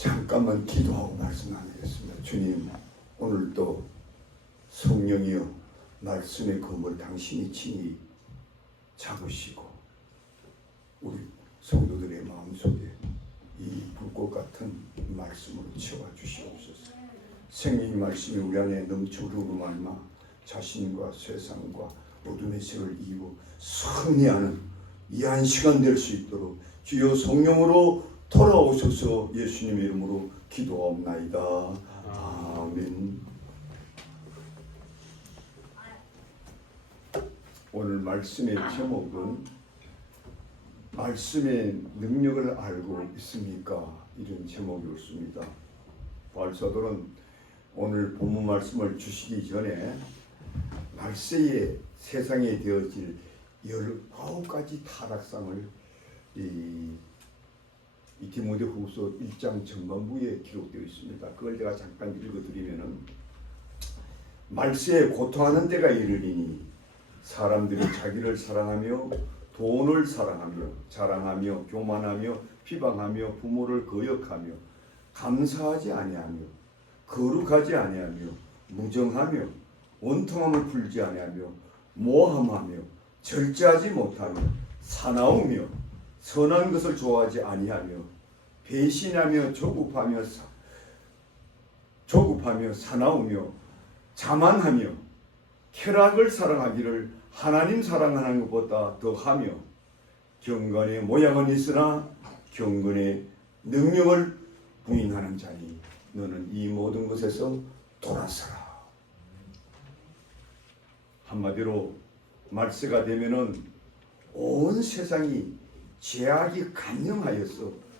잠깐만 기도하고 말씀 나누겠습니다. 주님, 오늘도 성령이여 말씀의 검을 당신이 친히 잡으시고 우리 성도들의 마음속에 이 불꽃 같은 말씀으로 채워 주시옵소서. 생명의 말씀이 우리 안에 넘쳐 흐르고 말마 자신과 세상과 어둠의 색을 이기고 승리하는 이 한 시간 될 수 있도록 주여 성령으로 돌아오셔서 예수님의 이름으로 기도하옵나이다. 아멘. 오늘 말씀의 제목은 말씀의 능력을 알고 있습니까? 이런 제목이었습니다. 바울사도는 오늘 본문 말씀을 주시기 전에 말세에 세상에 되어질 19가지 타락상을 이 디모데후서 1장 전반부에 기록되어 있습니다. 그걸 제가 잠깐 읽어드리면은 말세에 고통하는 때가 이르리니 사람들이 자기를 사랑하며 돈을 사랑하며 자랑하며 교만하며 비방하며 부모를 거역하며 감사하지 아니하며 거룩하지 아니하며 무정하며 원통함을 풀지 아니하며 모함하며 절제하지 못하며 사나우며 선한 것을 좋아하지 아니하며 배신하며 조급하며 사나우며 자만하며 쾌락을 사랑하기를 하나님 사랑하는 것보다 더하며 경건의 모양은 있으나 경건의 능력을 부인하는 자니 너는 이 모든 것에서 돌아서라. 한마디로 말세가 되면은 온 세상이 죄악이 간영하여서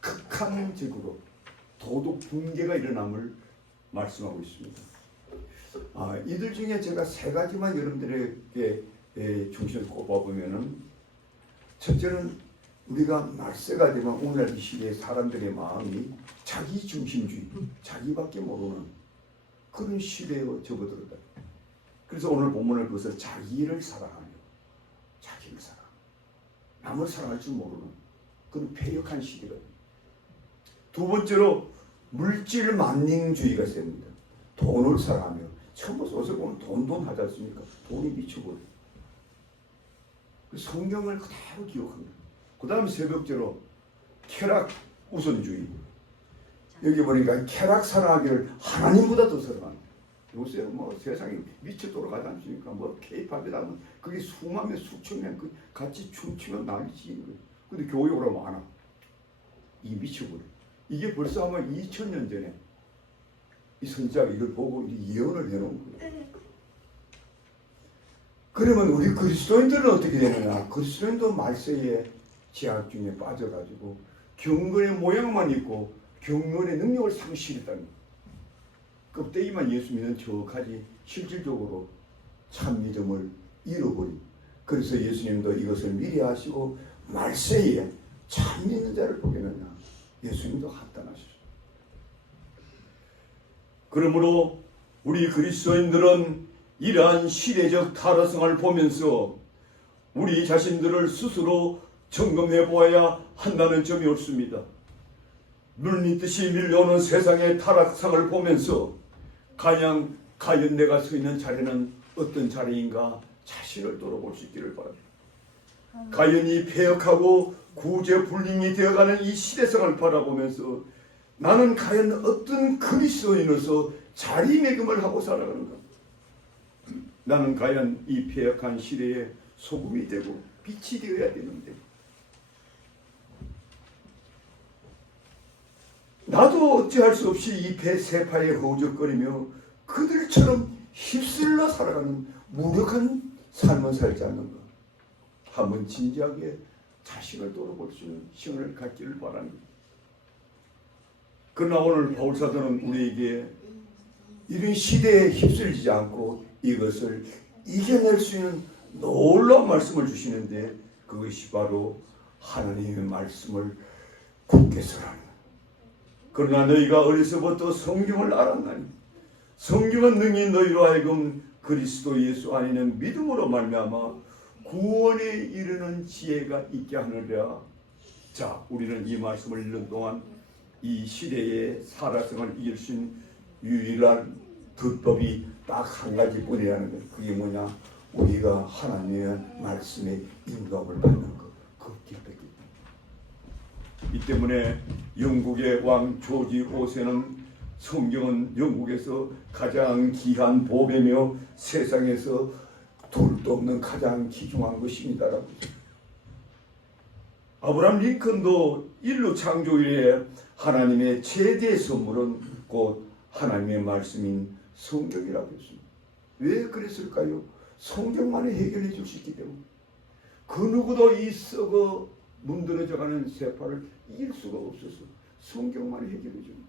극한적으로 도덕 붕괴가 일어남을 말씀하고 있습니다. 이들 중에 제가 세 가지만 여러분들에게 중심을 꼽아보면은, 첫째는 우리가 말세가 되면 오늘날 이 시대의 사람들의 마음이 자기 중심주의, 자기밖에 모르는 그런 시대에 접어들었다. 그래서 오늘 본문을 그것을 자기를 사랑하며 자기를 사랑, 남을 사랑할 줄 모르는 그런 패역한 시대가 됩니다. 두 번째로 물질 만능주의가 셉니다. 돈을 사랑하며, 처음부터 어디서 보면 돈 하지 않습니까? 돈이 미쳐버려요. 성경을 그대로 기억합니다. 그 다음 세 번째로 쾌락 우선주의. 여기 보니까 쾌락 사랑하기를 하나님보다 더 사랑합니다. 요새 뭐 세상이 미쳐 돌아가지 않습니까? 뭐 K-팝이다 하면 그게 수만 명, 수천 명 같이 춤추면 난리치는 거예요. 근데 교육을 하면 안 하고 이게 미쳐버려. 이게 벌써 아마 2000년 전에 이 선지자가 이걸 보고 예언을 해놓은 거예요. 그러면 우리 그리스도인들은 어떻게 되느냐? 그리스도인도 말세의 제약 중에 빠져가지고 경건의 모양만 있고 경건의 능력을 상실했다는 거예요. 껍데기만 예수 믿는 척하지 실질적으로 참 믿음을 잃어버린. 그래서 예수님도 이것을 미리 하시고 말세에 참 믿는 자를 보겠느냐, 예수님도 한탄하셨어요. 그러므로 우리 그리스도인들은 이러한 시대적 타락성을 보면서 우리 자신들을 스스로 점검해 보아야 한다는 점이 옳습니다. 물밀듯이 밀려오는 세상의 타락상을 보면서 과연 내가 서 있는 자리는 어떤 자리인가 자신을 돌아볼 수 있기를 바랍니다. 과연 이 폐역하고 구제불능이 되어가는 이 시대성을 바라보면서 나는 과연 어떤 그리스도인으로서 자리매김을 하고 살아가는가? 나는 과연 이 폐역한 시대에 소금이 되고 빛이 되어야 되는데, 나도 어찌할 수 없이 이 배세파에 허우적거리며 그들처럼 휩쓸려 살아가는 무력한 삶을 살지 않는가? 한번 진지하게 자신을 돌아볼 수 있는 시간을 갖기를 바랍니다. 그러나 오늘 바울사도는 우리에게 이런 시대에 휩쓸리지 않고 이것을 이겨낼 수 있는 놀라운 말씀을 주시는데, 그것이 바로 하나님의 말씀을 굳게 서라. 그러나 너희가 어려서부터 성경을 알았나니 성경은 능히 너희로 하여금 그리스도 예수 안에는 믿음으로 말미암아 구원에 이르는 지혜가 있게 하느라. 자, 우리는 이 말씀을 읽는 동안 이 시대의 살아생을 이길 수 있는 유일한 불법이 딱 한 가지뿐이라는 것. 그게 뭐냐? 우리가 하나님의 말씀에 인도함을 받는 것. 그 길밖에. 이 때문에 영국의 왕 조지 5세는 성경은 영국에서 가장 귀한 보배며 세상에서 둘도 없는 가장 귀중한 것입니다라고. 아브라함 링컨도 인류 창조일에 하나님의 최대 선물은 곧 하나님의 말씀인 성경이라고 했습니다. 왜 그랬을까요? 성경만이 해결해 줄 수 있기 때문에. 그 누구도 이 썩어 문드러져가는 세파를 이길 수가 없어서 성경만이 해결해 줍니다.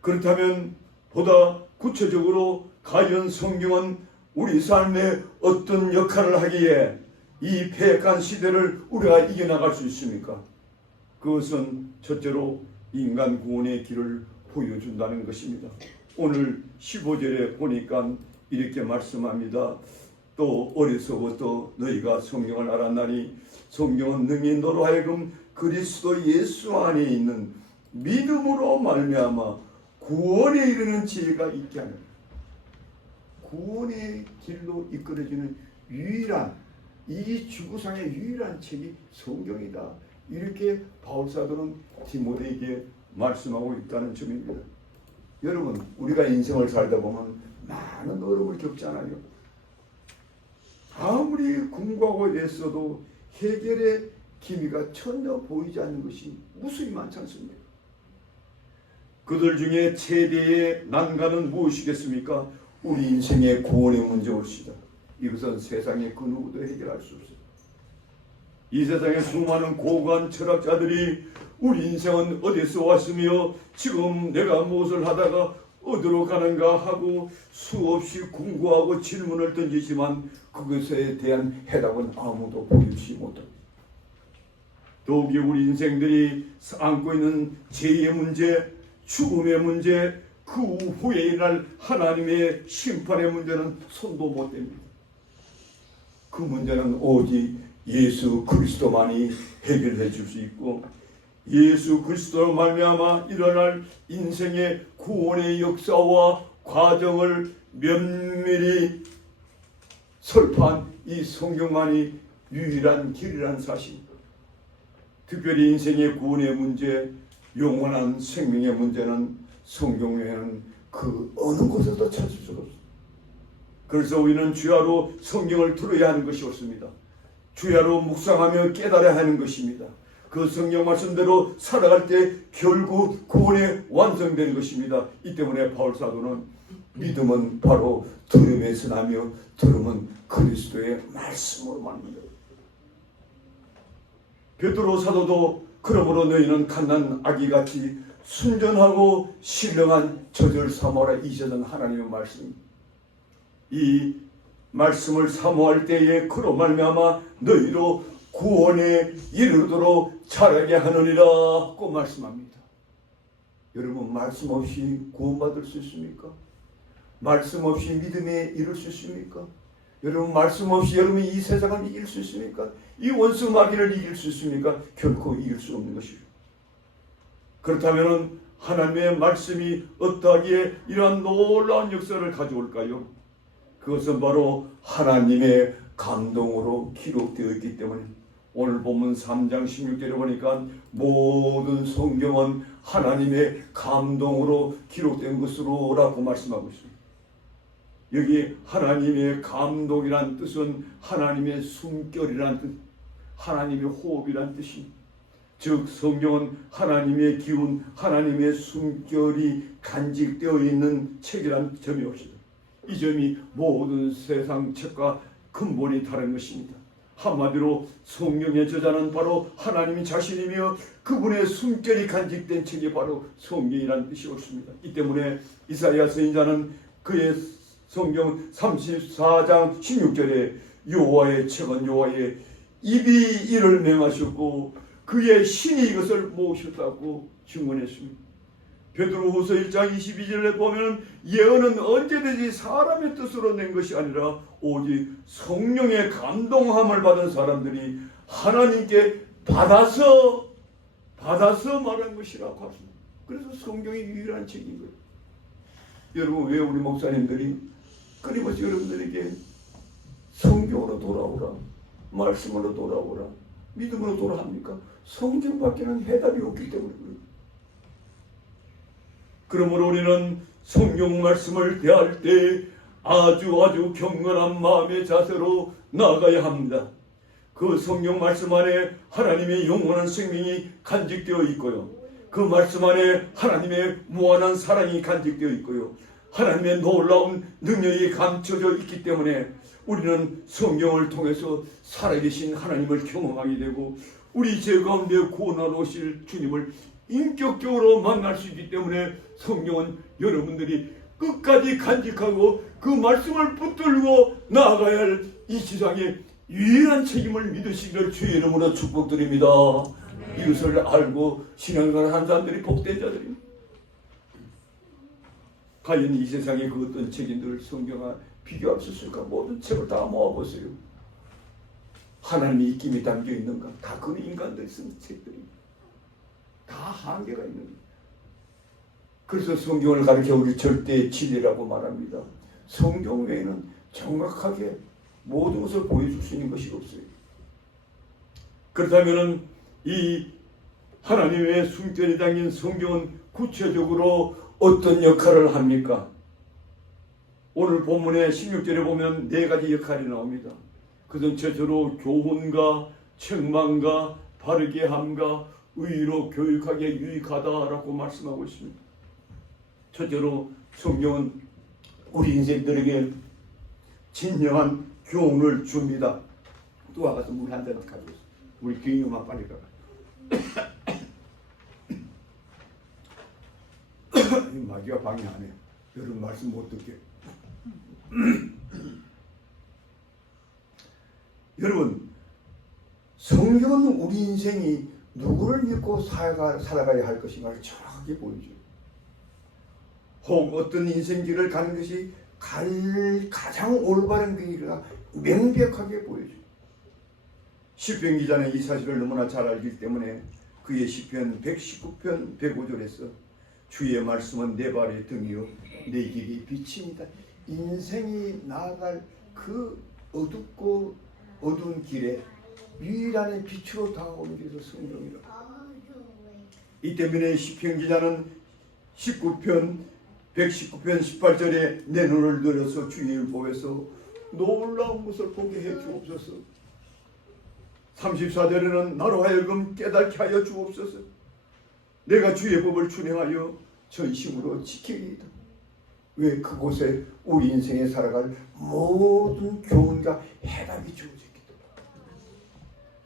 그렇다면 보다 구체적으로 과연 성경은 우리 삶에 어떤 역할을 하기에 이 패역한 시대를 우리가 이겨나갈 수 있습니까? 그것은 첫째로 인간 구원의 길을 보여준다는 것입니다. 오늘 15절에 보니까 이렇게 말씀합니다. 또 어려서부터 너희가 성경을 알았나니 성경은 능히 너로 하여금 그리스도 예수 안에 있는 믿음으로 말미암아 구원에 이르는 지혜가 있게 하는, 구원의 길로 이끌어지는 유일한, 이 지구상의 유일한 책이 성경이다. 이렇게 바울사도는 디모데에게 말씀하고 있다는 점입니다. 여러분, 우리가 인생을 살다 보면 많은 어려움을 겪잖아요. 아무리 공부하고 애써도 해결의 기미가 전혀 보이지 않는 것이 무수히 많지 않습니까? 그들 중에 최대의 난관은 무엇이겠습니까? 우리 인생의 구원의 문제올시다. 이것은 세상의 그 누구도 해결할 수 없어요. 이 세상에 수많은 고고한 철학자들이 우리 인생은 어디서 왔으며 지금 내가 무엇을 하다가 어디로 가는가 하고 수없이 공부하고 질문을 던지지만 그것에 대한 해답은 아무도 보여주지 못합니다. 더욱이 우리 인생들이 안고 있는 죄의 문제, 죽음의 문제, 그 후에 일어날 하나님의 심판의 문제는 손도 못 댑니다. 그 문제는 오직 예수 그리스도만이 해결해 줄 수 있고, 예수 그리스도로 말미암아 일어날 인생의 구원의 역사와 과정을 면밀히 설파한 이 성경만이 유일한 길이라는 사실. 특별히 인생의 구원의 문제, 영원한 생명의 문제는 성경 외에는 그 어느 곳에도 찾을 수가 없습니다. 그래서 우리는 주야로 성경을 들어야 하는 것이 옳습니다. 주야로 묵상하며 깨달아야 하는 것입니다. 그 성경 말씀대로 살아갈 때 결국 구원이 완성되는 것입니다. 이 때문에 바울 사도는 믿음은 바로 들음에서 나며 들음은 그리스도의 말씀으로 말합니다. 베드로 사도도 그러므로 너희는 갓난 아기같이 순전하고 신령한 젖을 사모하라. 이 젖은 하나님의 말씀입니다. 이 말씀을 사모할 때에 그로 말미암아 너희로 구원에 이르도록 자라게 하느니라고 말씀합니다. 여러분, 말씀 없이 구원받을 수 있습니까? 말씀 없이 믿음에 이룰 수 있습니까? 여러분, 말씀 없이 여러분이 이 세상을 이길 수 있습니까? 이 원수 마귀를 이길 수 있습니까? 결코 이길 수 없는 것이죠. 그렇다면 하나님의 말씀이 어떠하기에 이러한 놀라운 역사를 가져올까요? 그것은 바로 하나님의 감동으로 기록되어 있기 때문에 오늘 본문 3장 16절에 보니까 모든 성경은 하나님의 감동으로 기록된 것으로 라고 말씀하고 있습니다. 여기 하나님의 감동이란 뜻은 하나님의 숨결이란 뜻, 하나님의 호흡이란 뜻이, 즉 성경은 하나님의 기운, 하나님의 숨결이 간직되어 있는 책이란 점이 없습니다. 이 점이 모든 세상 책과 근본이 다른 것입니다. 한마디로 성경의 저자는 바로 하나님 자신이며 그분의 숨결이 간직된 책이 바로 성경이라는 뜻이 옳습니다. 이 때문에 이사야 선지자는 그의 성경 34장 16절에 여호와의 책은 여호와의 입이 이를 명하셨고 그의 신이 이것을 모으셨다고 증언했습니다. 베드로후서 1장 22절에 보면 예언은 언제든지 사람의 뜻으로 낸 것이 아니라 오직 성령의 감동함을 받은 사람들이 하나님께 받아서 받아서 말한 것이라고 하십니다. 그래서 성경이 유일한 책인 거예요. 여러분, 왜 우리 목사님들이 끊임없이 여러분들에게 성경으로 돌아오라, 말씀으로 돌아오라, 믿음으로 돌아합니까? 성경밖에는 해답이 없기 때문에 그래요. 그러므로 우리는 성경 말씀을 대할 때 아주 경건한 마음의 자세로 나아가야 합니다. 그 성경 말씀 안에 하나님의 영원한 생명이 간직되어 있고요. 그 말씀 안에 하나님의 무한한 사랑이 간직되어 있고요. 하나님의 놀라운 능력이 감춰져 있기 때문에 우리는 성경을 통해서 살아계신 하나님을 경험하게 되고 우리 죄 가운데 구원하러 오실 주님을 인격적으로 만날 수 있기 때문에 성경은 여러분들이 끝까지 간직하고 그 말씀을 붙들고 나아가야 할 이 세상의 유일한 책임을 믿으시기를 주의 이름으로 축복드립니다. 이것을 알고 신앙생활 한 사람들이 복된 자들입니다. 과연 이 세상에 그 어떤 책임들을 성경과 비교할 수 있을까? 모든 책을 다 모아보세요. 하나님의 입김이 담겨 있는가? 다 그 인간들이 쓴 책들입니다. 다 한계가 있는 거예요. 그래서 성경을 가르쳐 우리 절대 진리라고 말합니다. 성경 외에는 정확하게 모든 것을 보여줄 수 있는 것이 없어요. 그렇다면 이 하나님의 숨결이 담긴 성경은 구체적으로 어떤 역할을 합니까? 오늘 본문의 16절에 보면 4가지 역할이 나옵니다. 그것은 첫째로 교훈과 책망과 바르게 함과 의로 교육하기에 유익하다라고 말씀하고 있습니다. 첫째로 성경은 우리 인생들에게 진정한 교훈을 줍니다. 또 와서 물 한 잔 가져오세요. 우리 교인님만 빨리 가라. 마귀가 방해 안 해요. 여러분 말씀 못 듣게. 여러분, 성경은 우리 인생이 누구를 믿고 살아가야 할 것인가를 정확하게 보여줘요. 혹 어떤 인생길을 가는 것이 가장 올바른 길이라 명백하게 보여줘요. 시편 기자는 이 사실을 너무나 잘 알기 때문에 그의 시편 119편 105절에서 주의 말씀은 내 발의 등이요 내 길이 빛입니다. 인생이 나아갈 그 어둡고 어두운 길에 유일한 빛으로 다가오는 게 성경이라. 이 때문에 시편 기자는 119편 18절에 내 눈을 들여서 주의 보에서 놀라운 것을 보게 해 주옵소서. 34절에는 나로 하여금 깨닫게 하여 주옵소서. 내가 주의 법을 준행하여 전심으로 지키리이다. 왜? 그곳에 우리 인생에 살아갈 모든 교훈과 해답이 주어졌기 때문에.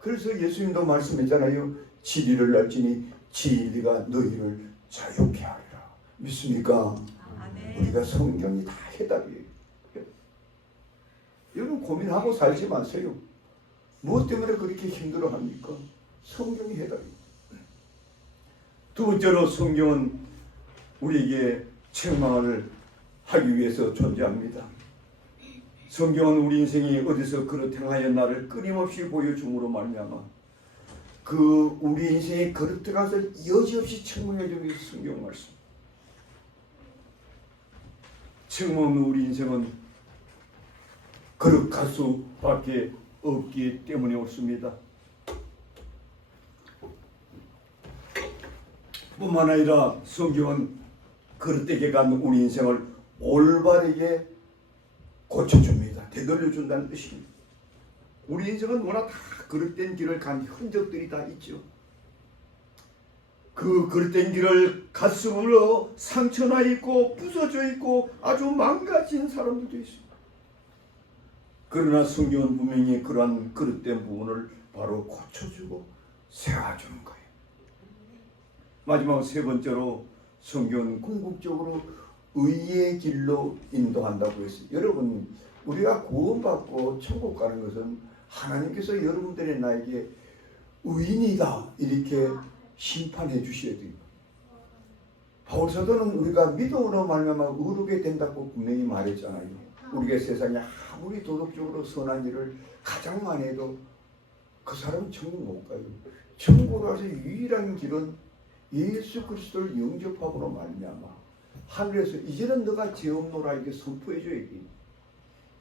그래서 예수님도 말씀했잖아요. 진리를 알지니 진리가 너희를 자유케 하리라. 믿습니까? 우리가 성경이 다 해답이에요. 여러분 고민하고 살지 마세요. 무엇 때문에 그렇게 힘들어합니까? 성경이 해답이에요. 두 번째로 성경은 우리에게 책망을 하기 위해서 존재합니다. 성경은 우리 인생이 어디서 그릇 행하여 나를 끊임없이 보여줌으로 말미암아 그 우리 인생의 그릇 행함을 여지없이 책망해 주는 성경 말씀. 책망 없는 우리 인생은 그릇갈 수밖에 없기 때문에 옳습니다. 뿐만 아니라 성경은 그릇되게 간 우리 인생을 올바르게 고쳐줍니다. 되돌려준다는 뜻입니다. 우리 인생은 워낙 다 그릇된 길을 간 흔적들이 다 있죠. 그 그릇된 길을 가슴으로 상처나 있고 부서져 있고 아주 망가진 사람들도 있습니다. 그러나 성경은 분명히 그러한 그릇된 부분을 바로 고쳐주고 세워주는 거예요. 마지막 세 번째로 성경은 궁극적으로 의의 길로 인도한다고 했어요. 여러분, 우리가 구원받고 천국 가는 것은 하나님께서 여러분들의 나에게 의인이다 이렇게 심판해 주셔야 돼요. 바울 사도는 우리가 믿음으로 말미암아 의롭게 된다고 분명히 말했잖아요. 우리가 세상에 아무리 도덕적으로 선한 일을 가장 많이 해도 그 사람은 천국 못 가요. 천국으로 가서 유일한 길은 예수 그리스도를 영접함으로 말미암아 하늘에서 이제는 너가 죄 없노라 이렇게 선포해줘야 돼.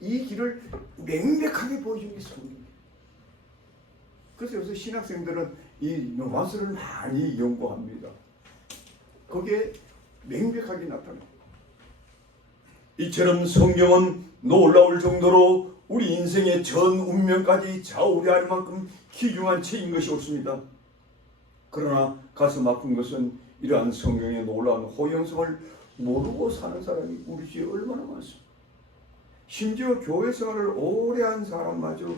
이 길을 명백하게 보여주는 게 성경이에요. 그래서 요새 신학생들은 이 로마서를 많이 연구합니다. 거기에 명백하게 나타나요. 이처럼 성경은 놀라울 정도로 우리 인생의 전 운명까지 좌우리할 만큼 귀중한 책인 것이 옳습니다. 그러나 가슴 아픈 것은 이러한 성경의 놀라운 호영성을 모르고 사는 사람이 우리 주위에 얼마나 많습니까? 심지어 교회 생활을 오래 한 사람마저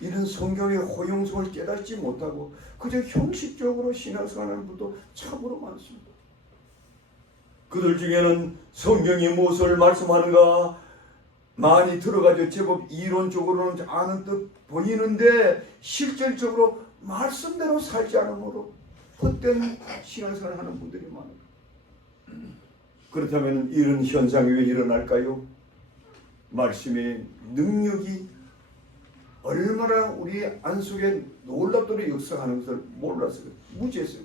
이런 성경의 호영성을 깨닫지 못하고 그저 형식적으로 신앙생활하는 분도 참으로 많습니다. 그들 중에는 성경이 무엇을 말씀하는가 많이 들어가지고 제법 이론적으로는 아는 듯 보이는데 실질적으로 말씀대로 살지 않으므로 헛된 신앙생활을 하는 분들이 많아요. 그렇다면 이런 현상이 왜 일어날까요? 말씀의 능력이 얼마나 우리 안속에 놀랍도록 역사하는 것을 몰라서 무지했어요.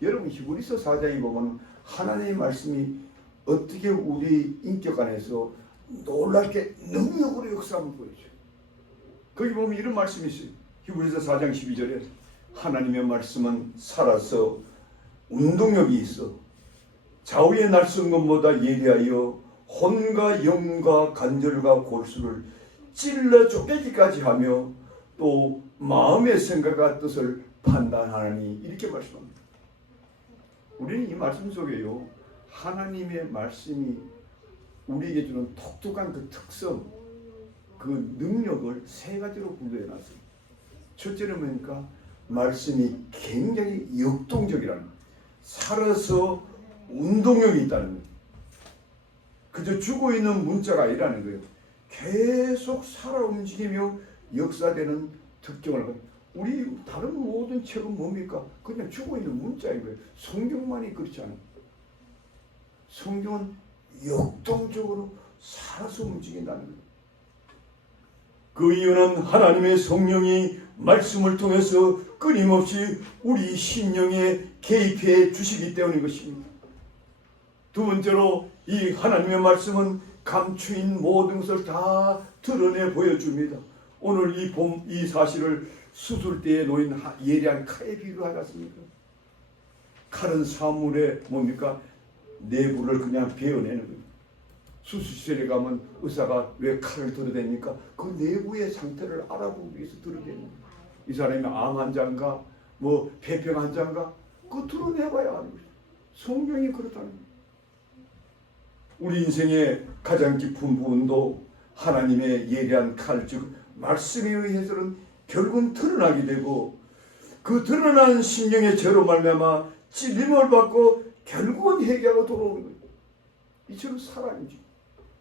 여러분 히브리서 4장에 보면 하나님의 말씀이 어떻게 우리 인격 안에서 놀랍게 능력으로 역사함을 보여줘요. 거기 보면 이런 말씀이 있어요. 히브리서 4장 12절에 하나님의 말씀은 살아서 운동력이 있어 좌우의 날선 것보다 예리하여 혼과 영과 관절과 골수를 찔러 쪼개기까지 하며 또 마음의 생각과 뜻을 판단하니 이렇게 말씀합니다. 우리는 이 말씀 속에요 하나님의 말씀이 우리에게 주는 독특한 그 특성, 그 능력을 세 가지로 분류해놨어요. 첫째는 뭡니까? 말씀이 굉장히 역동적이라는 거예요. 살아서 운동력이 있다는 거예요. 그저 죽어있는 문자가 아니라는 거예요. 계속 살아 움직이며 역사되는 특징을 가지고 우리 다른 모든 책은 뭡니까? 그냥 죽어있는 문자인 거예요. 성경만이 그렇지 않아요. 성경은 역동적으로 살아서 움직인다는 거예요. 그 이유는 하나님의 성령이 말씀을 통해서 끊임없이 우리 심령에 개입해 주시기 때문인 것입니다. 두 번째로 이 하나님의 말씀은 감추인 모든 것을 다 드러내 보여줍니다. 오늘 이 사실을 수술대에 놓인 예리한 칼에 비유하지 않습니까? 칼은 사물의 뭡니까? 내부를 그냥 베어내는 거예요. 수술실에 가면 의사가 왜 칼을 들어댑니까? 그 내부의 상태를 알아보기 위해서 들어대는 거예요. 이 사람이 암 환자인가? 뭐 폐병 환자인가? 그거 드러내봐야 하는 거예요. 성경이 그렇다는 거예요. 우리 인생의 가장 깊은 부분도 하나님의 예리한 칼, 즉 말씀에 의해서는 결국은 드러나게 되고 그 드러난 심령의 죄로 말미암아 찔림을 받고 결국은 회개하고 돌아오는 거예요. 이처럼 살아야지.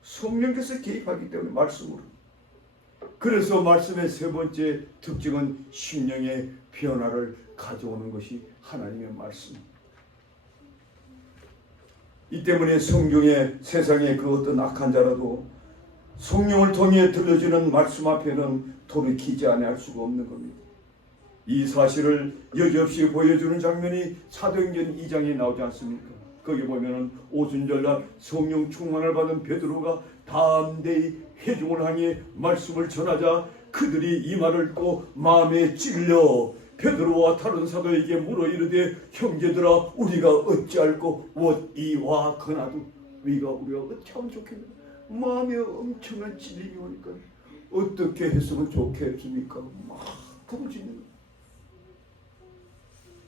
성령께서 개입하기 때문에 말씀으로. 그래서 말씀의 세 번째 특징은 심령의 변화를 가져오는 것이 하나님의 말씀. 이 때문에 성경에 세상의 그 어떤 악한 자라도 성령을 통해 들려주는 말씀 앞에는 돌이키지 않을 수가 없는 겁니다. 이 사실을 여지없이 보여주는 장면이 사도행전 2장에 나오지 않습니까? 거기 보면은 오순절날 성령 충만을 받은 베드로가 담대히 회중을 향해 말씀을 전하자 그들이 이 말을 듣고 마음에 찔려 베드로와 다른 사도에게 물어 이르되 형제들아 우리가 어찌할꼬 이와 거나도 우리가 어찌하면 좋겠나. 마음에 엄청난 찔림이 오니까 어떻게 했으면 좋겠습니까? 막 부르짖는 거예요.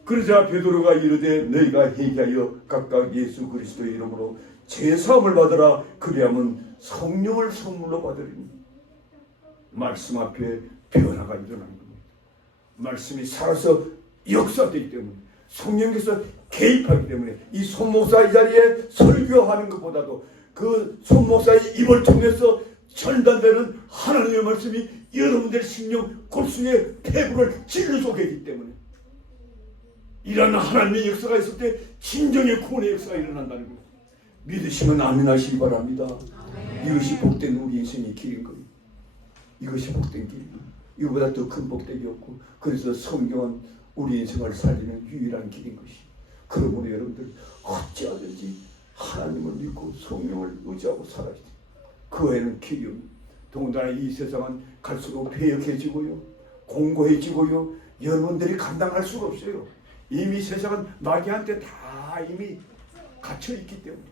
그러자 베드로가 이르되 너희가 회개하여 각각 예수 그리스도의 이름으로 제사함을 받으라. 그리하면 성령을 선물로 받으리니. 말씀 앞에 변화가 일어나는 겁니다. 말씀이 살아서 역사되기 때문에 성령께서 개입하기 때문에 이 손목사 이 자리에 설교하는 것보다도 그 손목사의 입을 통해서 전달되는 하나님의 말씀이 여러분들 심령 골수의 폐부를 찔러서 되기 때문에 이런 하나님의 역사가 있을 때 진정의 구원의 역사가 일어난다는 것. 믿으시면 아멘 하시기 바랍니다. 이것이 복된 우리 인생의 길인 겁니다. 이것이 복된 길입니다. 이거보다 더 큰 복되기 없고 그래서 성경은 우리 인생을 살리는 유일한 길인 것이. 그러므로 여러분들 어찌하든지 하나님을 믿고 성령을 의지하고 살아야 돼. 그 외에는 길이 없는. 더군다나 이 세상은 갈수록 폐역해지고요, 공고해지고요, 여러분들이 감당할 수가 없어요. 이미 세상은 마귀한테 다 이미 갇혀 있기 때문에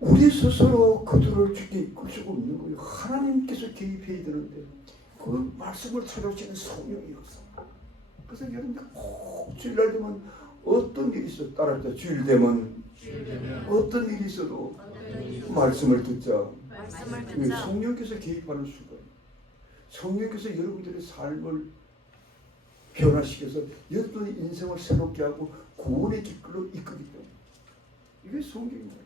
우리 스스로 그들을 죽게 이끌 수가 없는 거예요. 하나님께서 개입해야 되는데 그 말씀을 찾아오시는 성령이 없어. 그래서 여러분들 꼭 주일날 되면 어떤 일이 있어도 따라합니다. 주일 되면 어떤 일이 있어도 말씀을 듣자. 성령께서 개입하는 수가. 성령께서 여러분들의 삶을 변화시켜서 여러분의 인생을 새롭게 하고 구원의 길로 이끌기 때문에 이게 성경입니다.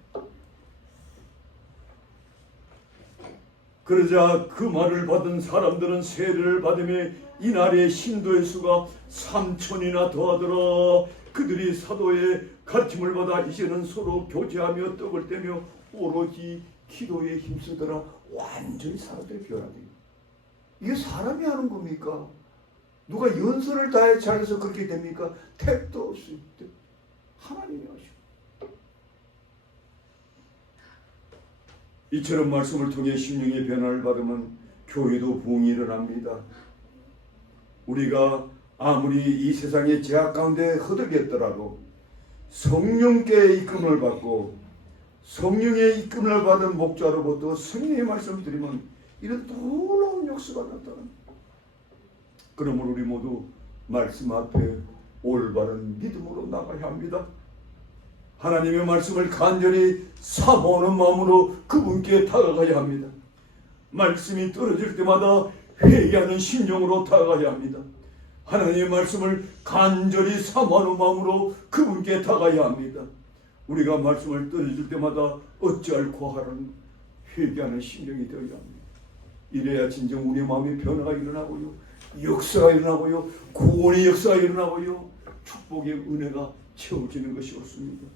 그러자 그 말을 받은 사람들은 세례를 받으며 이날의 신도의 수가 3,000이나 더하더라. 그들이 사도의 가르침을 받아 이제는 서로 교제하며 떡을 떼며 오로지 기도에 힘쓰더라. 완전히 사람들이 변화돼요. 이게 사람이 하는 겁니까? 누가 연설을 다해 잘해서 그렇게 됩니까? 택도 없이 하나님이 하시고. 이처럼 말씀을 통해 심령의 변화를 받으면 교회도 부흥이 일어납니다. 우리가 아무리 이 세상의 제약 가운데 허덕였더라도 성령께 이끌림을 받고 성령의 이끌림을 받은 목자로부터 성령의 말씀을 드리면 이런 놀라운 역사가 나타납니다. 그러므로 우리 모두 말씀 앞에 올바른 믿음으로 나가야 합니다. 하나님의 말씀을 간절히 사모하는 마음으로 그분께 다가가야 합니다. 말씀이 떨어질 때마다 회개하는 심령으로 다가가야 합니다. 하나님의 말씀을 간절히 사모하는 마음으로 그분께 다가가야 합니다. 우리가 말씀을 떨어질 때마다 어찌할 고하는 회개하는 심령이 되어야 합니다. 이래야 진정 우리 마음의 변화가 일어나고요, 역사가 일어나고요, 구원의 역사가 일어나고요, 축복의 은혜가 채워지는 것이 없습니다.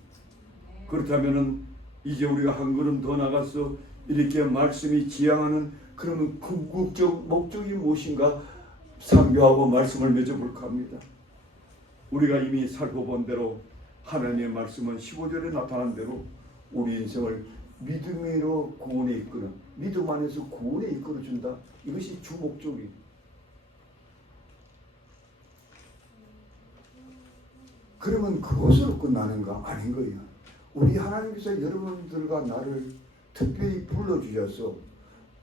그렇다면 이제 우리가 한 걸음 더 나가서 이렇게 말씀이 지향하는 그런 궁극적 목적이 무엇인가 상교하고 말씀을 맺어볼까 합니다. 우리가 이미 살펴본 대로 하나님의 말씀은 15절에 나타난 대로 우리 인생을 믿음으로 구원에 이끄는, 믿음 안에서 구원에 이끌어준다. 이것이 주 목적이에요. 그러면 그것으로 끝나는가? 아닌 거예요. 우리 하나님께서 여러분들과 나를 특별히 불러주셔서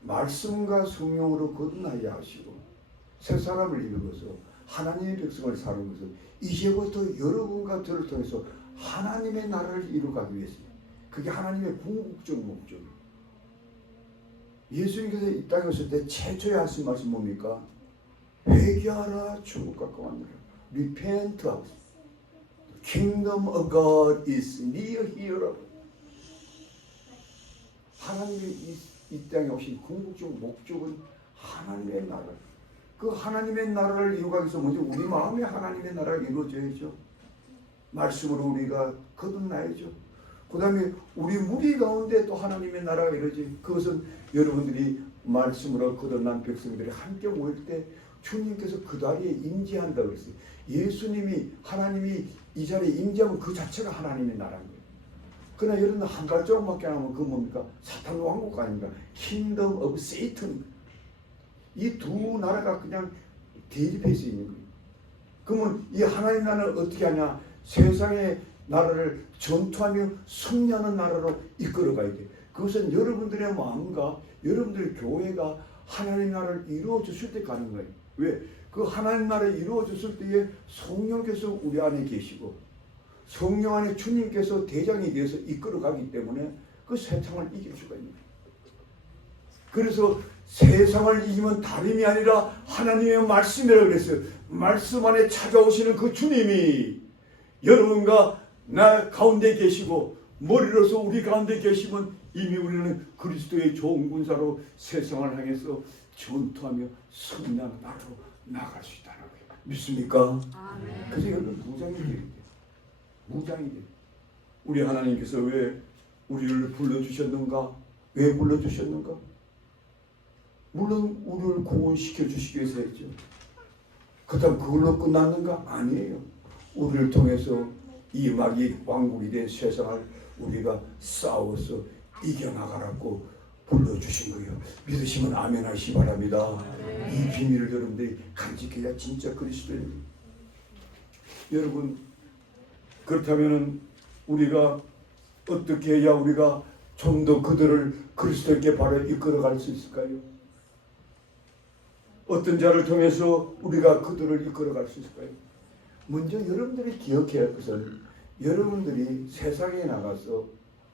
말씀과 성령으로 거듭나게 하시고 새 사람을 이루어서 하나님의 백성을 사는 것은 이제부터 여러분과 저를 통해서 하나님의 나라를 이루어가기 위해서입니다. 그게 하나님의 궁극적 목적이에요. 예수님께서 이 땅에 오실 때 최초에 하신 말씀 뭡니까? 회개하라, 천국 가까웠느니라. Repent. Kingdom of God is near here. 하나님이 이 땅에 오신 궁극적 목적은 하나님의 나라. 그 하나님의 나라를 이루기 위해서 먼저 우리 마음에 하나님의 나라가 이루어져야죠. 말씀으로 우리가 거듭나야죠. 그 다음에 우리 무리 가운데 또 하나님의 나라가 이루어지. 그것은 여러분들이 말씀으로 거듭난 백성들이 함께 모일 때 주님께서 그 자리에 임재한다고 그랬어요. 예수님이 하나님이 이 자리에 임재하면 그 자체가 하나님의 나라인 거예요. 그러나 여러분 한 발자국밖에 안 하면 그 뭡니까? 사탄 왕국 아닙니까? Kingdom of Satan. 이 두 나라가 그냥 대립해서 있는 거예요. 그러면 이 하나님 나라를 어떻게 하냐? 세상의 나라를 전투하며 승리하는 나라로 이끌어가야 돼요. 그것은 여러분들의 마음과 여러분들의 교회가 하나님 나라를 이루어졌을 때 가는 거예요. 왜? 그 하나님 나라를 이루어졌을 때에 성령께서 우리 안에 계시고 성령 안에 주님께서 대장이 되어서 이끌어가기 때문에 그 세상을 이길 수가 있는 거예요. 그래서 세상을 이기면 다름이 아니라 하나님의 말씀이라고 그랬어요. 말씀 안에 찾아오시는 그 주님이 여러분과 나 가운데 계시고 머리로서 우리 가운데 계시면 이미 우리는 그리스도의 좋은 군사로 세상을 향해서 전투하며 승리하는 나라로 나갈 수 있다는 거예요. 믿습니까? 아멘. 그래서 여러분 무장이 돼요. 무장이 돼요. 우리 하나님께서 왜 우리를 불러주셨는가? 왜 불러주셨는가? 물론 우리를 구원시켜 주시기 위해서 했죠. 그렇다면 그걸로 끝났는가? 아니에요. 우리를 통해서 이 마귀 왕국이 된 세상을 우리가 싸워서 이겨나가라고 불러주신 거예요. 믿으시면 아멘 하시기 바랍니다. 이 비밀을 여러분들이 간직해야 진짜 그리스도입니다. 여러분, 그렇다면 우리가 어떻게 해야 우리가 좀 더 그들을 그리스도께 바로 이끌어갈 수 있을까요? 어떤 자를 통해서 우리가 그들을 이끌어갈 수 있을까요? 먼저 여러분들이 기억해야 할 것은, 여러분들이 세상에 나가서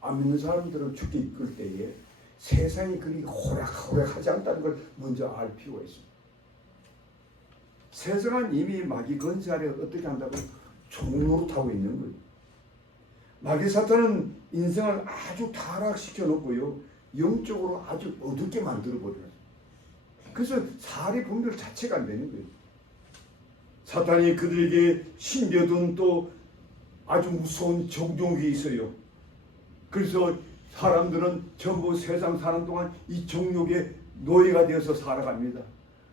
안 믿는 사람들을 죽게 이끌 때에 세상이 그리 호락호락하지 않다는 걸 먼저 알 필요가 있습니다. 세상은 이미 마귀 권세 아래 어떻게 한다고 종로로 타고 있는 거예요. 마귀 사탄은 인생을 아주 타락시켜 놓고요, 영적으로 아주 어둡게 만들어 버려요. 그래서 사리 분별 자체가 안 되는 거예요. 사탄이 그들에게 심겨둔 또 아주 무서운 정욕이 있어요. 그래서 사람들은 전부 세상 사는 동안 이 정욕의 노예가 되어서 살아갑니다.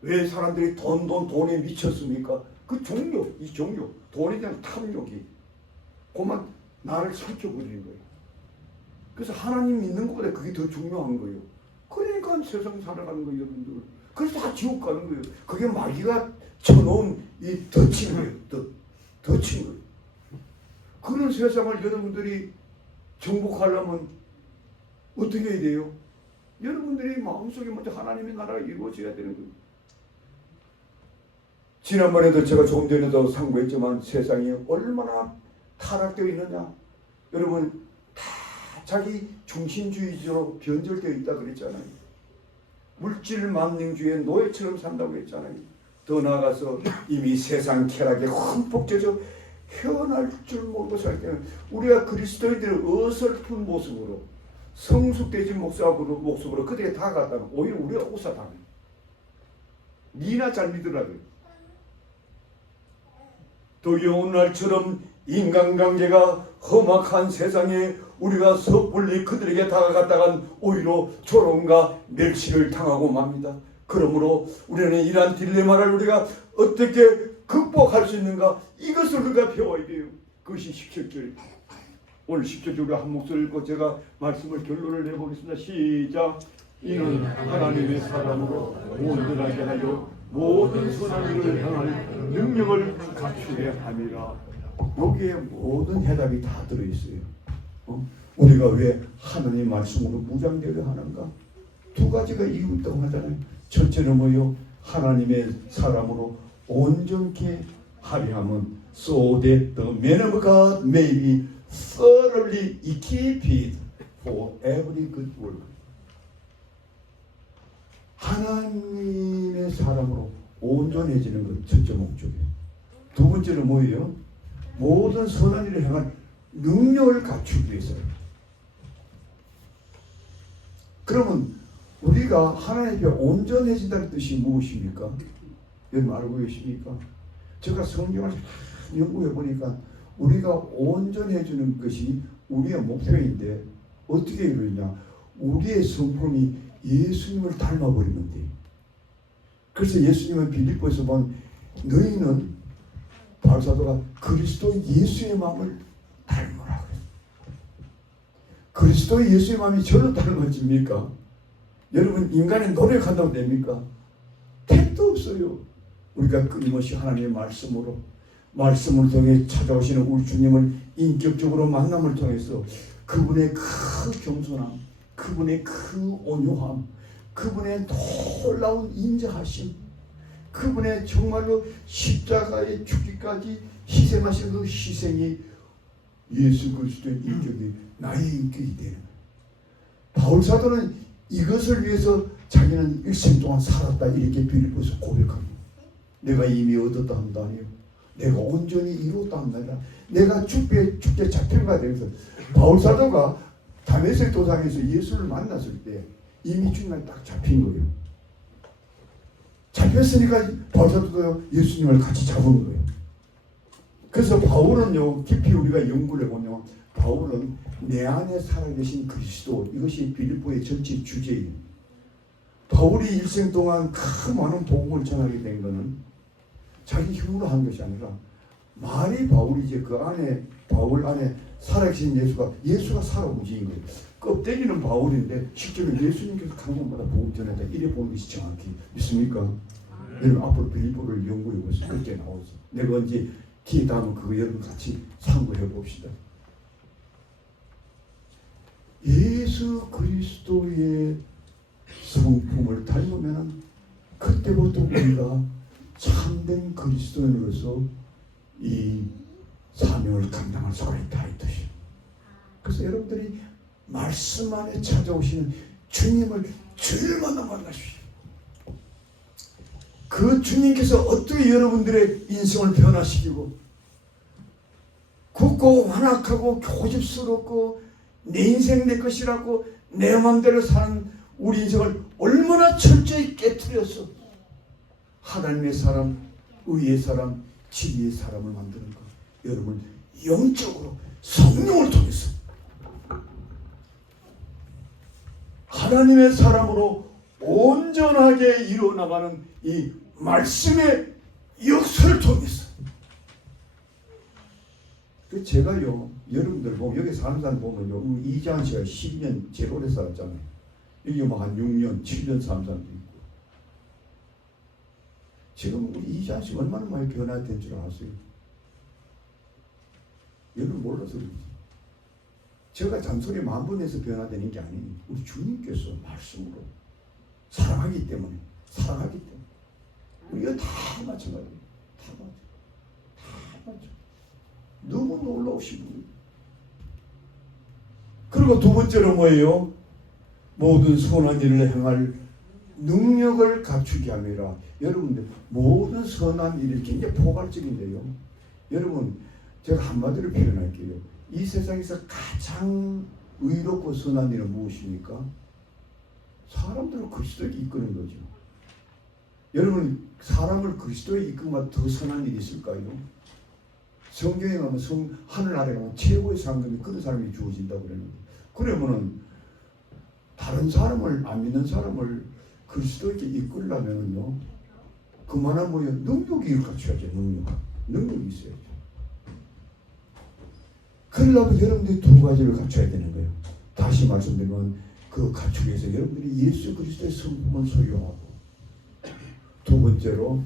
왜 사람들이 돈에 미쳤습니까? 그 정욕, 이 정욕, 돈에 대한 탐욕이 그만 나를 삼켜버리는 거예요. 그래서 하나님 믿는 것보다 그게 더 중요한 거예요. 그러니까 세상 살아가는 거예요, 여러분들. 그래서 다 지옥 가는 거예요. 그게 마귀가 쳐놓은 이 덫인 거예요. 덫인 거예요. 그런 세상을 여러분들이 정복하려면 어떻게 해야 돼요? 여러분들이 마음속에 먼저 하나님의 나라가 이루어져야 되는 거예요. 지난번에도 제가 조금 전에도 상고했지만 세상이 얼마나 타락되어 있느냐. 여러분, 다 자기 중심주의적으로 변절되어 있다 그랬잖아요. 물질 만능주의의 노예처럼 산다고 했잖아요. 더 나아가서 이미 세상 쾌락에 흠뻑 젖어 헤어날 줄 모르고 살 때는 우리가 그리스도인들의 어설픈 모습으로, 성숙되지 모습으로 그들에게 다가갔다면 오히려 우리가 오사당해요. 니나 잘 믿으라고요. 또 오늘날처럼 인간관계가 험악한 세상에 우리가 섣불리 그들에게 다가갔다간 오히려 조롱과 멸시를 당하고 맙니다. 그러므로 우리는 이러한 딜레마를 우리가 어떻게 극복할 수 있는가, 이것을 우리가 배워야 돼요. 그것이 17절. 오늘 17절 우리 한 목소리 읽고 제가 말씀을 결론을 내보겠습니다. 시작. 이는 하나님의 사람으로 온전하게 하여 모든 선한 일을 행할 능력을 갖추게 함이라. 여기에 모든 해답이 다 들어있어요. 우리가 왜 하나님 말씀으로 무장되려 하는가? 두 가지가 이유 있다고 하잖아요. 첫째는 뭐요? 하나님의 사람으로 온전케 하려 함은 so that the man of God may be thoroughly equipped for every good work. 하나님의 사람으로 온전해지는 것 첫째 목적이에요. 두 번째는 뭐예요? 모든 선한 일을 행한 능력을 갖추기 위해서요. 그러면 우리가 하나님 앞에 온전해진다는 뜻이 무엇입니까? 여러분 알고 계십니까? 제가 성경을 연구해 보니까 우리가 온전해지는 것이 우리의 목표인데 어떻게 이루냐? 우리의 성품이 예수님을 닮아버리면 돼요. 그래서 예수님은 빌립보에서 본 너희는 바울사도가 그리스도 예수의 마음을 닮으라 그랬어요. 그리스도 예수의 마음이 저를 닮아집니까? 여러분 인간이 노력한다고 됩니까? 택도 없어요. 우리가 끊임없이 하나님의 말씀을 통해 찾아오시는 우리 주님을 인격적으로 만남을 통해서 그분의 그 겸손함, 그분의 그 온유함, 그분의 놀라운 인자하심, 그분의 정말로 십자가의 죽기까지 희생하신 그 희생이 예수 그리스도의 인격이 나의 인격이 되는 거예요. 바울 사도는 이것을 위해서 자기는 일생 동안 살았다 이렇게 빌립보에서 고백합니다. 내가 이미 얻었다 한다니요. 내가 온전히 이루었다 한다니라. 내가 죽게 잡힌 바 되면서 바울 사도가 다메섹 도상에서 예수를 만났을 때 이미 중간에 딱 잡힌 거예요. 잡혔으니까 바울 사도도 예수님을 같이 잡은 거예요. 그래서 바울은요, 깊이 우리가 연구를 해보면 바울은 내 안에 살아계신 그리스도, 이것이 빌립보의 전체 주제예요. 바울이 일생 동안 그 많은 복음을 전하게 된 것은 자기 힘으로 한 것이 아니라 말이 바울이지 그 안에 바울 안에 살아계신 예수가 살아 움직인 거예요. 껍데기는 바울인데 실제로 예수님께서 간 곳마다 복음 전했다. 이래 보는 것이 정확히 믿습니까? 여러분 앞으로 빌립보를 연구해 보세요. 그때 나오죠. 내가 언제 기회 닿으면 그거 여러분 같이 참고해 봅시다. 예수 그리스도의 성품을 닮으면 그때부터 우리가 참된 그리스도인으로서 이 사명을 감당할 수가 있다 이 뜻이에요. 그래서 여러분들이 말씀 안에 찾아오시는 주님을 주일마다 만나십시오. 그 주님께서 어떻게 여러분들의 인생을 변화시키고 굳고 완악하고 고집스럽고 내 인생 내 것이라고 내 마음대로 사는 우리 인생을 얼마나 철저히 깨트려서 하나님의 사람, 의의 사람, 진리의 사람을 만드는 것. 여러분 영적으로 성령을 통해서 하나님의 사람으로 온전하게 이루어나가는 이 말씀의 역사를 통해서. 제가요 여러분들 보면 여기 사는 사람 보면요 이재한 씨가 10년 제일 오래 살았잖아요. 여기 뭐 한 6년 7년 사는 사람도 있고. 지금 우리 이재한 씨가 얼마나 많이 변화된 줄 아세요? 여러분 몰라서 그러지. 제가 잔소리 만번해서 변화되는 게 아니에요. 우리 주님께서 말씀으로 사랑하기 때문에 우리가 다 마찬가지예요. 다 맞아. 너무 놀라우신 분이에요. 그리고 두 번째로 뭐예요? 모든 선한 일을 행할 능력을 갖추게 함이라. 여러분들 모든 선한 일이 굉장히 포괄적인데요. 여러분 제가 한마디로 표현할게요. 이 세상에서 가장 의롭고 선한 일은 무엇입니까? 사람들을 그리스도에게 이끄는 거죠. 여러분 사람을 그리스도에 이끌면 더 선한 일이 있을까요? 성경에 가면 하늘 아래 가면 최고의 상급이 그런 사람이 주어진다고 그러는데, 그러면은 다른 사람을 안 믿는 사람을 그리스도에게 이끌려면은요 그만한 뭐예요? 능력이 갖춰야죠. 능력이 있어야죠. 그러려면 여러분들이 두 가지를 갖춰야 되는 거예요. 다시 말씀드리면 그 갖추기 위해서 여러분들이 예수 그리스도의 성품을 소유하고, 두 번째로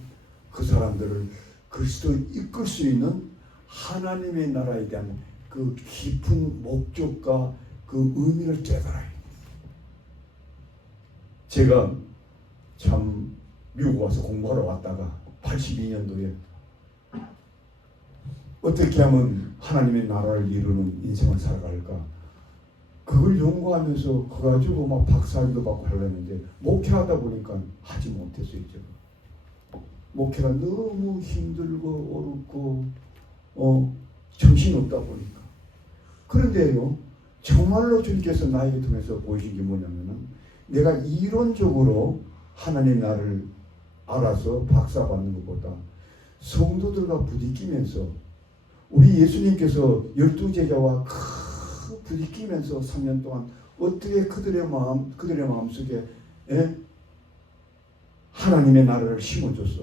그 사람들을 그리스도에 이끌 수 있는 하나님의 나라에 대한 그 깊은 목적과 그 의미를 깨달아야 해요. 제가 참 미국 와서 공부하러 왔다가 82년도에 어떻게 하면 하나님의 나라를 이루는 인생을 살아갈까, 그걸 연구하면서 그거 가지고 막 박사학위도 받고 하려는데 목회하다 보니까 하지 못했어요. 목회가 너무 힘들고 어렵고 정신없다 보니까. 그런데요 정말로 주님께서 나에게 통해서 보이신 게 뭐냐면은, 내가 이론적으로 하나님 나를 알아서 박사 받는 것보다 성도들과 부딪히면서, 우리 예수님께서 12제자와 부딪히면서 3년 동안 어떻게 그들의 마음속에 하나님의 나라를 심어줬어.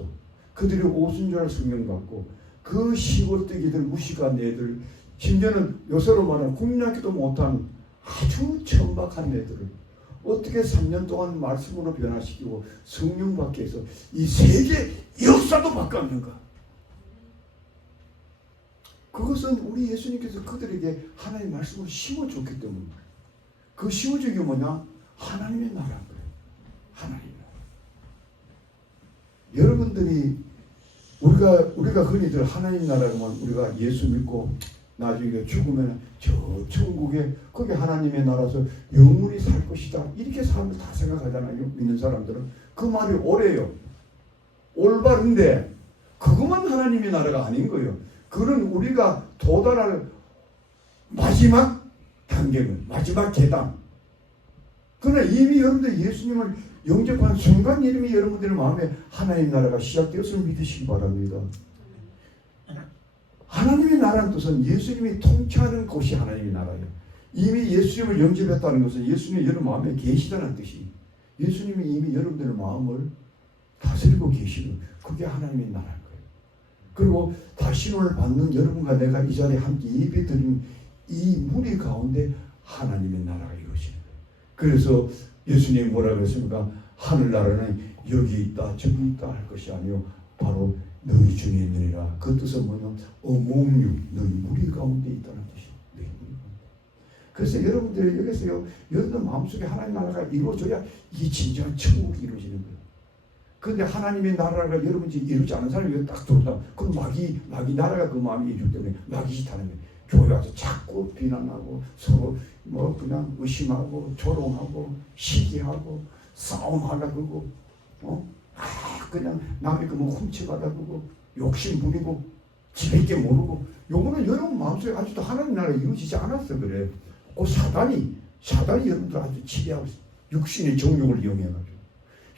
그들이 오순절날 성령 받고 그 시골뜨기들 무식한 애들, 심지어는 요새로 말하면 국민학교도 못한 아주 천박한 애들을 어떻게 3년 동안 말씀으로 변화시키고 성령 받게 해서 이 세계 역사도 바꿨는가. 그것은 우리 예수님께서 그들에게 하나님의 말씀을 심어줬기 때문에. 그 심어준 게 뭐냐? 하나님의 나라인 거예요. 하나님의 나라. 여러분들이 우리가 흔히들 하나님 나라면 우리가 예수 믿고 나중에 죽으면 저 천국에 거기 하나님의 나라에서 영원히 살 것이다, 이렇게 사람들 다 생각하잖아요. 믿는 사람들은. 그 말이 옳아요. 올바른데 그것만 하나님의 나라가 아닌 거예요. 그건 우리가 도달할 마지막 단계는, 마지막 계단. 그러나 이미 여러분들 예수님을 영접한 순간 이미 여러분들의 마음에 하나님의 나라가 시작되었음을 믿으시기 바랍니다. 하나님의 나라는 뜻은 예수님이 통치하는 곳이 하나님의 나라예요. 이미 예수님을 영접했다는 것은 예수님이 여러분 마음에 계시다는 뜻이, 예수님이 이미 여러분들의 마음을 다스리고 계시는, 그게 하나님의 나라인 거예요. 그리고 다신혼을 받는 여러분과 내가 이 자리에 함께 예배드리는 이 무리 가운데 하나님의 나라가 이루어지는 거예요. 그래서 예수님이 뭐라고 했습니까? 하늘나라는 여기 있다 저기 있다 할 것이 아니요 바로 너희 중에 있느니라. 그 뜻은 뭐냐면 어몽유 너희 무리 가운데 있다는 뜻이에요. 너희 무리 가운데. 그래서 여러분들이 여기서요, 여러분들 마음속에 하나님 나라가 이루어져야 이게 진정한 천국이 이루어지는 거예요. 그런데 하나님의 나라를 여러분이 이루지 않은 사람이 딱 들어온다. 그럼 마귀 나라가 그 마음이 이루기 때문에 마귀 짓하는 거예요. 교회 와서 자꾸 비난하고 서로 뭐 그냥 의심하고 조롱하고 시기하고 싸움하려고 그러고 그냥 남의 그 뭐 훔쳐가다 그러고 욕심 부리고 지밖에 모르고 요거는 여러분 마음속에 아직도 하나님 나라가 이루어지지 않았어 그래. 그 사단이 여러분들 아주 지배하고 있어. 육신의 정욕을 이용해가지고.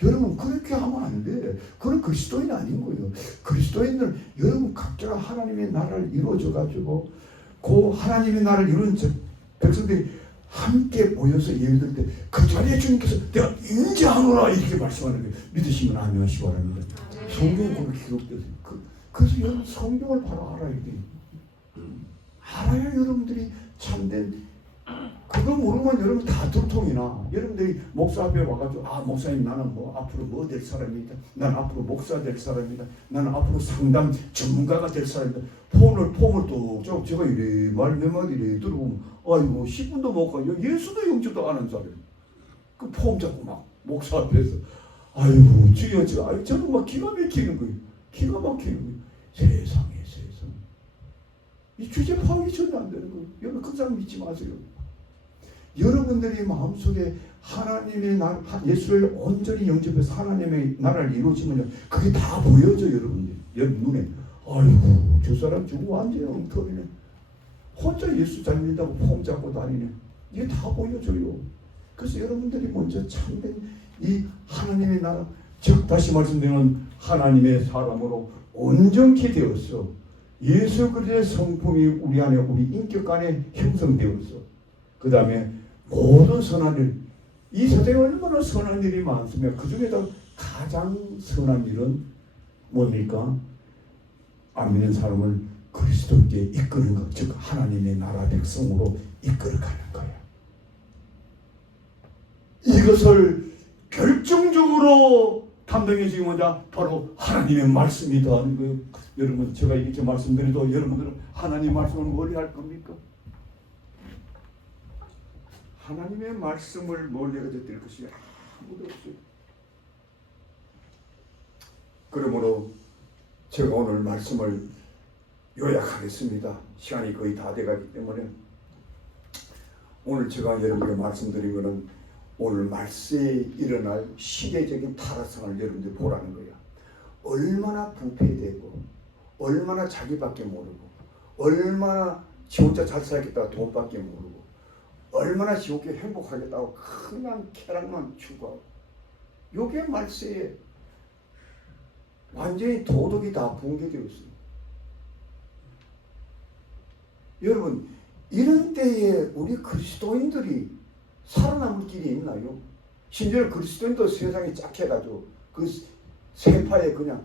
여러분 그렇게 하면 안 돼. 그건 그리스도인 아닌 거예요. 그리스도인들 여러분 각자가 하나님의 나라를 이루어져가지고 그 하나님의 나라를 이루는 백성들이 함께 모여서 예배드릴 때 그 자리에 주님께서 내가 인자하노라 이렇게 말씀하는 거예요. 믿으시면 아멘 하시기 바랍니다. 성경에 그렇게 기록되어요. 그래서 여러분 성경을 바로 알아야 돼요. 알아야 여러분들이 참된 그거 모르면 여러분 다 들통이나. 여러분들이 목사 앞에 와가지고 목사님 나는 뭐 앞으로 뭐 될 사람이다. 나는 앞으로 목사 될 사람이다. 나는 앞으로 상담 전문가가 될 사람이다. 폼을 또 제가 이래 말 몇 마디 이래 들어보면 아이고 10분도 못 가요. 예수도 영주도 아는 사람. 그 폼 잡고 막 목사 앞에서 아이고 주여 저는 막 기가 막히는 거예요. 기가 막히는 거예요. 세상. 이 주제 파악이 전혀 안 되는 거예요. 여러분 그 사람 믿지 마세요. 여러분들이 마음속에 하나님의 나라, 예수를 온전히 영접해서 하나님의 나라를 이루어지면 그게 다 보여져 여러분들. 여러분 눈에. 아이고 저 사람 저거 완전히 엉터리네. 혼자 예수 잘 믿는다고 폼 잡고 다니네. 이게 다 보여져요. 그래서 여러분들이 먼저 참된 이 하나님의 나라, 즉 다시 말씀드리면 하나님의 사람으로 온전케 되었어. 예수 그리스도의 성품이 우리 안에 우리 인격 안에 형성되었어. 그 다음에 모든 선한 일, 이 세상에 얼마나 선한 일이 많습니까? 그 중에서 가장 선한 일은 뭡니까? 안 믿는 사람을 그리스도께 이끄는 것, 즉 하나님의 나라 백성으로 이끌어가는 거예요. 이것을 결정적으로 담당해 주신 자 바로 하나님의 말씀이다 하는 거예요. 여러분 제가 이렇게 말씀드려도 여러분들은 하나님 말씀을 멀리 할 겁니까? 하나님의 말씀을 멀리 가져드릴 것이 아무도 없어요. 그러므로 제가 오늘 말씀을 요약하겠습니다. 시간이 거의 다 돼가기 때문에 오늘 제가 여러분에게 말씀드린 것은 오늘 말세에 일어날 시대적인 타락성을 여러분들이 보라는 거예요. 얼마나 부패되고 얼마나 자기밖에 모르고 얼마나 지 혼자 잘 살겠다고 돈밖에 모르고 얼마나 지옥에 행복하겠다고 그냥 쾌락만 추구하고 요게 말세에 완전히 도덕이 다 붕괴되었어요. 여러분 이런 때에 우리 그리스도인들이 살아남을 길이 있나요? 심지어 그리스도인도 세상이 짝해가지고 그 세파에 그냥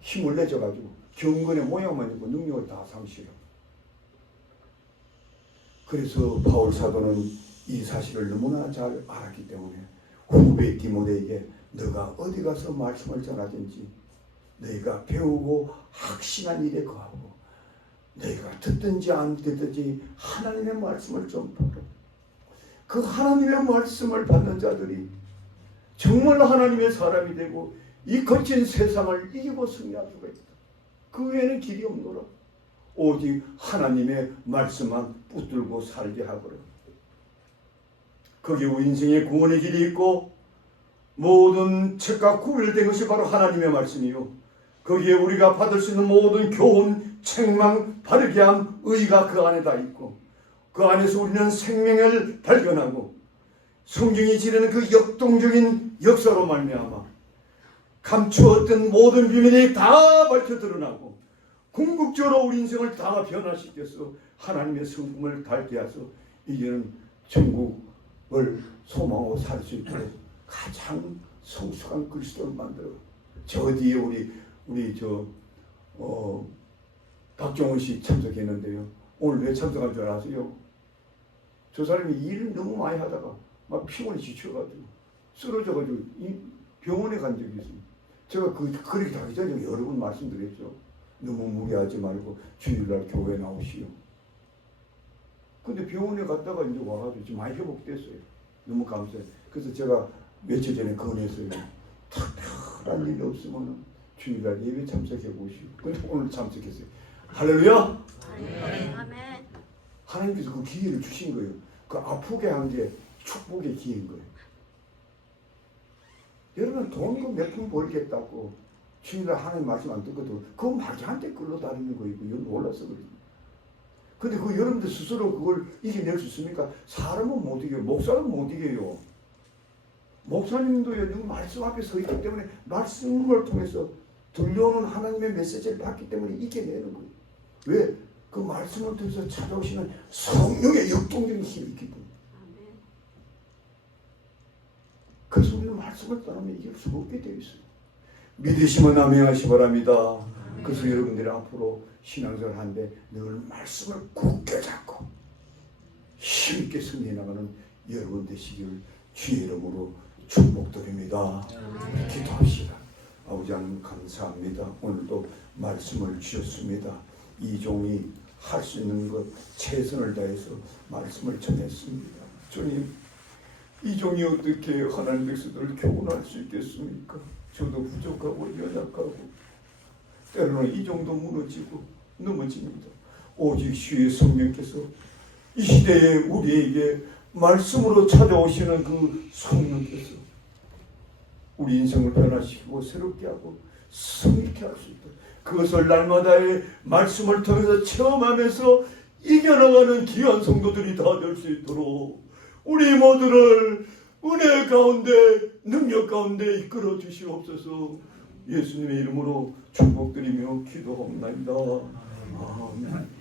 힘을 내줘가지고 경건의 모양만 있고 능력을 다 상실해. 그래서 바울 사도는 이 사실을 너무나 잘 알았기 때문에 후배 디모데에게 너가 어디 가서 말씀을 전하든지 너희가 배우고 확신한 일에 거하고 너희가 듣든지 안 듣든지 하나님의 말씀을 전파하라. 그 하나님의 말씀을 받는 자들이 정말 하나님의 사람이 되고 이 거친 세상을 이기고 승리할 수가 있다. 그 외에는 길이 없노라. 오직 하나님의 말씀만 붙들고 살게 하거라. 거기에 우리 인생의 구원의 길이 있고 모든 책과 구별된 것이 바로 하나님의 말씀이요. 거기에 우리가 받을 수 있는 모든 교훈, 책망, 바르게 함, 의가 그 안에 다 있고 그 안에서 우리는 생명을 발견하고 성경이 지르는 그 역동적인 역사로 말미암아 감추었던 모든 비밀이 다 밝혀 드러나고 궁극적으로 우리 인생을 다 변화시켜서 하나님의 성품을 닳게 해서 이제는 천국을 소망하고 살 수 있도록 가장 성숙한 그리스도를 만들어. 저 뒤에 우리 박종원 씨 참석했는데요. 오늘 왜 참석한 줄 아세요? 저 사람이 일을 너무 많이 하다가 막 피곤해 지쳐가지고 쓰러져가지고 병원에 간 적이 있어요. 제가 그렇게 가기 전에 여러 번 말씀드렸죠. 너무 무리하지 말고 주일날 교회 나오시오. 근데 병원에 갔다가 이제 와가지고 지금 많이 회복됐어요. 너무 감사해요. 그래서 제가 며칠 전에 건했어요. 특별한 일 없으면 주일날 예배 참석해 보시오. 근데 오늘 참석했어요. 할렐루야! 아멘. 하나님께서 그 기회를 주신 거예요. 그 아프게 한 게 축복의 기회인 거예요. 여러분 돈 몇 푼 벌겠다고 주일날 하나님 말씀 안 듣거든. 그건 마귀한테 끌려다니는 거이고 여러분 몰라서 그래요. 근데 그 여러분들 스스로 그걸 이겨낼 수 있습니까? 사람은 못 이겨요. 목사는 못 이겨요. 목사님도요, 누구 말씀 앞에 서 있기 때문에 말씀을 통해서 들려오는 하나님의 메시지를 받기 때문에 이겨내는 거예요. 왜? 그 말씀을 통해서 찾아오시는 성령의 역동적인 힘이 있기 때문에. 그래서 우리는 말씀을 떠나면 이길 수가 없게 되어 있어요. 믿으시면 아멘하시 바랍니다. 그래서 여러분들이 앞으로 신앙생활 하는데 늘 말씀을 굳게 잡고 힘있게 승리해 나가는 여러분 되시기를 주의 이름으로 축복드립니다. 기도합시다. 아버지 하나님 감사합니다. 오늘도 말씀을 주셨습니다. 이 종이 할 수 있는 것 최선을 다해서 말씀을 전했습니다. 주님, 이 종이 어떻게 하나님 백성들을 교훈할 수 있겠습니까? 저도 부족하고 연약하고 때로는 이 종도 무너지고 넘어집니다. 오직 주의 성령께서 이 시대에 우리에게 말씀으로 찾아오시는 그 성령께서 우리 인생을 변화시키고 새롭게 하고 성립케 할 수 있다. 그것을 날마다의 말씀을 통해서 체험하면서 이겨나가는 귀한 성도들이 다 될 수 있도록 우리 모두를 은혜 가운데 능력 가운데 이끌어 주시옵소서. 예수님의 이름으로 축복드리며 기도합니다. 아멘.